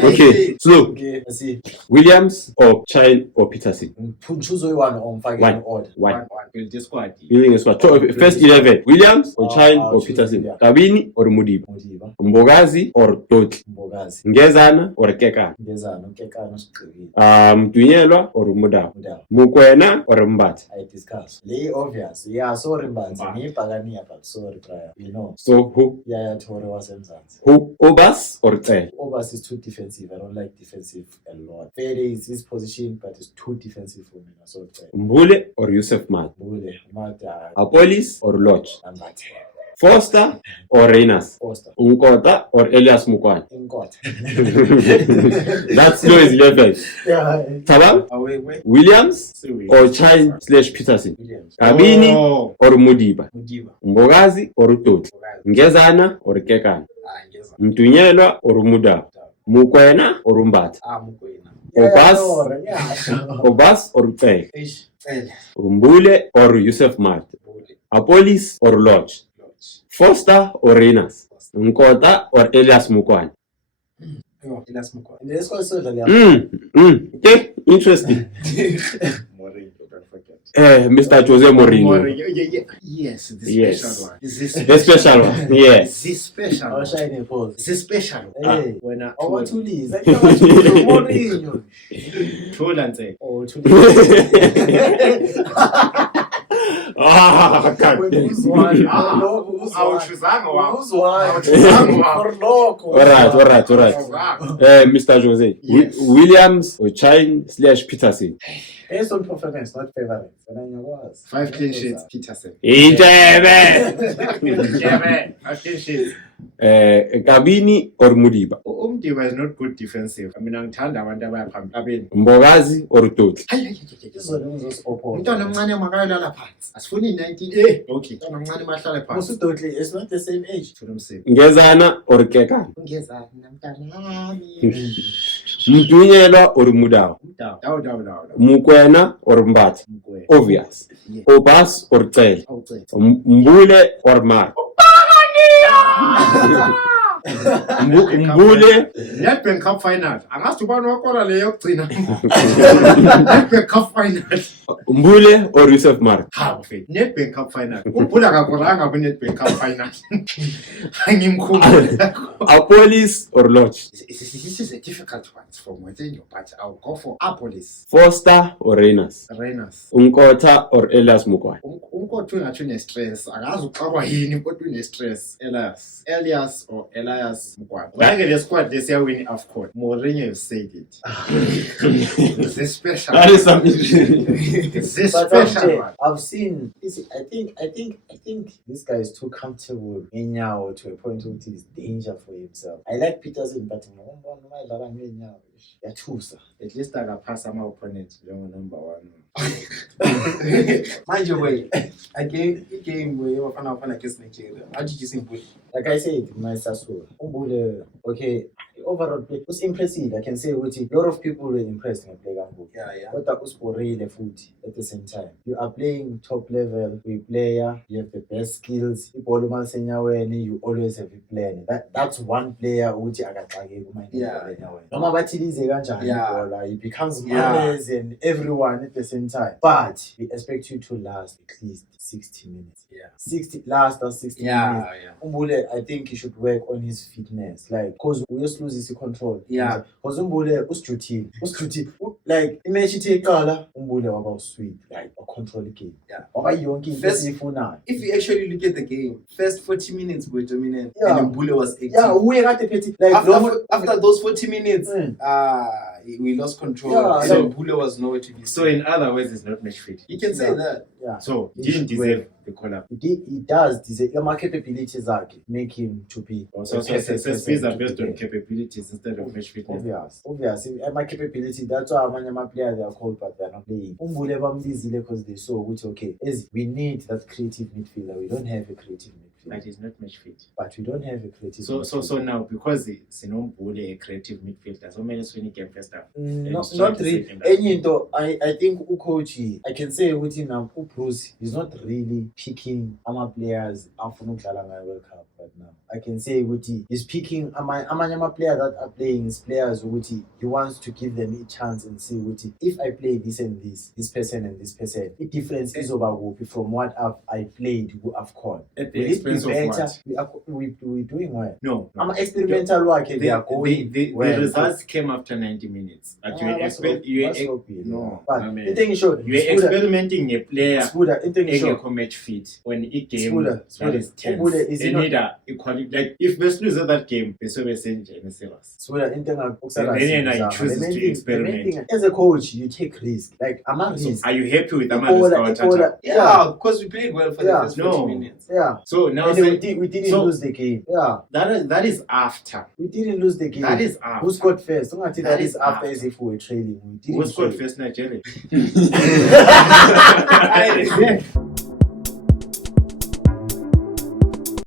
Okay, slow. Okay, see. Williams or Chine or Peterson? Choose one on One. order. One. Build the squad. Building a squad. First 11. Williams or Chine or choose Peterson? Williams. Kabini or Mudiba? Mudiba, Mbogazi or Toti? Mbogazi, Ngezana or Keka? Ngezana, Kekana siqikile. Mtunyelwa or Muda? Muda. Mukwena or Mbati? I discuss. Lay obvious. Yeah, sorry Mbanzi. Mbati. Ngiyibhakania but sorry prior. You know. So who? Yaya Tore wasemzansi. Who? Obas or Tsel? Obas is too defensive. I don't like defensive a lot. Fede is his position but it's too defensive for me. So Mbule or Yusuf Mat? Bule, Mata, Apolis or Lodge? number 10. Foster or Reynas? Foster. Unkota or Elias Mukwani? Inkot. That's low is 11. Yeah. Tabang? Wait. Williams or Chine / Peterson? Williams. Kabini or Mudiba? Mudiba. Mbogazi or Toti? Ngezana or Kekana? Ngeza. Mtunyelwa or Muda? Mukwena or Mbati? Mukwena. Obas or Tsel? Ish. Mbule or Yusuf Mat? Bule. Apolis or Lodge? Foster or Reyners? Nkota or Elias Mukwane? Elias Mukwane. Let's go so that Okay, interesting. Mourinho, don't forget. Mr. Jose Mourinho. Yes, the Yes. special one. The special one, yes. The special I'll one. shine a pose. The special one. Hey, When I I want to told leave. I don't want to leave. Mourinho. and say, Oh, to leave. Ah, Who's one? awuchuzanga wabo. Who's one? Awuchuzanga wabo. For loco. Alright. Mr. Jose, Yes. Williams or Chine/Peterson? Based on performance, not favorites. And I know was 5 clean sheets, Peterson. Intebe! 5 clean sheets. Kabini or Mudiba? Umdiba is not good defensive. I mean, angithanda abantu abayaphambili. Mbogazi or Toti? This one was just open. Umntwana omncane makayolala phansi. Asifuni 19. Okay. Umntwana omncane mahlale phansi. Most totally, it's not the same age. Thula umsindo. Ngezana or Kekana? Ungeza namntanami. Mtunyelwa or Mudawa? Dawu. Mukwena or Mbati? Mgwe. Obvious. Yeah. Obas or Cel? Awucela. Mbule or Mar? Mbule Nedbank Cup final. Angazi ubani wakora leyo yokugcina. Nedbank Cup final. Mbule or Yusuf Mar? Ha, mfethu. Nedbank Cup final. Umbula kakoranga ku Nedbank Cup final. Angimkhumbula. Apolis or Lodge? This is a difficult one for Mourinho, but I'll go for Apolis. Foster or Reyners? Reyners. Unkota or Elias Mukwane? Unkothi ungathi une-stress. Akazi uxakwa yini kodwa une-stress. Elias or Elias Mukwane. Ngeke le squad lesiyawini AFCON. Mourinho have said it. It's a special. That is something. It's a But special one. I've seen. I think this guy is too comfortable in now to a point where it is danger for himself. I like Peterson, but At least akaphasa ama-opponents njengo-number 1. Mind your way. A game where you were against Nigeria. How did you see Mbule? like I said, my Sassuolo, Umbule, okay, overall play was impressive. I can say with it, a lot of people were impressed when playing Umbule. Yeah. But that was for real foot at the same time. You are playing top level with player, you have the best skills. You always have a plan. That's one player which I got no matter it becomes manners and everyone at the same time. But we expect you to last at least 60 minutes. Yeah. 60 minutes. Yeah. Umbule, I think he should work on his fitness. Like, cause we just lose his control. Yeah. Cause Umbule was like imagine take color Umbule about sweet, like a control the game. Yeah. If you actually look at the game, first 40 minutes were dominant Yeah. and Mbule was active. yeah, we got the petty like After those 40 minutes, we lost control. Yeah, and so- Mbule was nowhere to be So in other words, it's not match fit. you can say Yeah. that. yeah. So He didn't should deserve the call-up. He does deserve your capabilities make him to be So speeds are based on capabilities instead of match fitness. obvious. My capability, that's why my players they are called but they're not playing. Umbule bamlizile because they saw which okay is we need that creative midfielder. We don't have a creative midfielder. But it's not match fit. But we don't have a creative So now because it's Sinombule a creative midfielder, so many swing game first half. Not really. I think Ukochi, I can say with him now, Bruce, he's not really picking our players after World Cup right now. I can say with he's picking Amanyama players that are playing his players with he wants to give them a chance and see with if I play this and this person and this person, the difference is over from what I played who I've caught. At the expense of what? We're doing well. No. I'm experimental work. They are going the well. results came after 90 minutes. But you the thing is sure you are experimenting a player sure match fit when it game Spuda. that is tense. Umbule, is They it not- need a equality. Like if West lose that game, they so send Genesis. Then he chooses to experiment. As a coach, you take risk. Like I'm not So risk. are you happy with Amanda's counter? Yeah, because we played well for the first 40 No. minutes. Yeah. So now And say, we didn't so- lose the game. Yeah. that is after. We didn't lose the game. That is after. Who scored first? Don't think That that is is after after. as if we were trailing. We didn't Who scored trail. first Nigeria?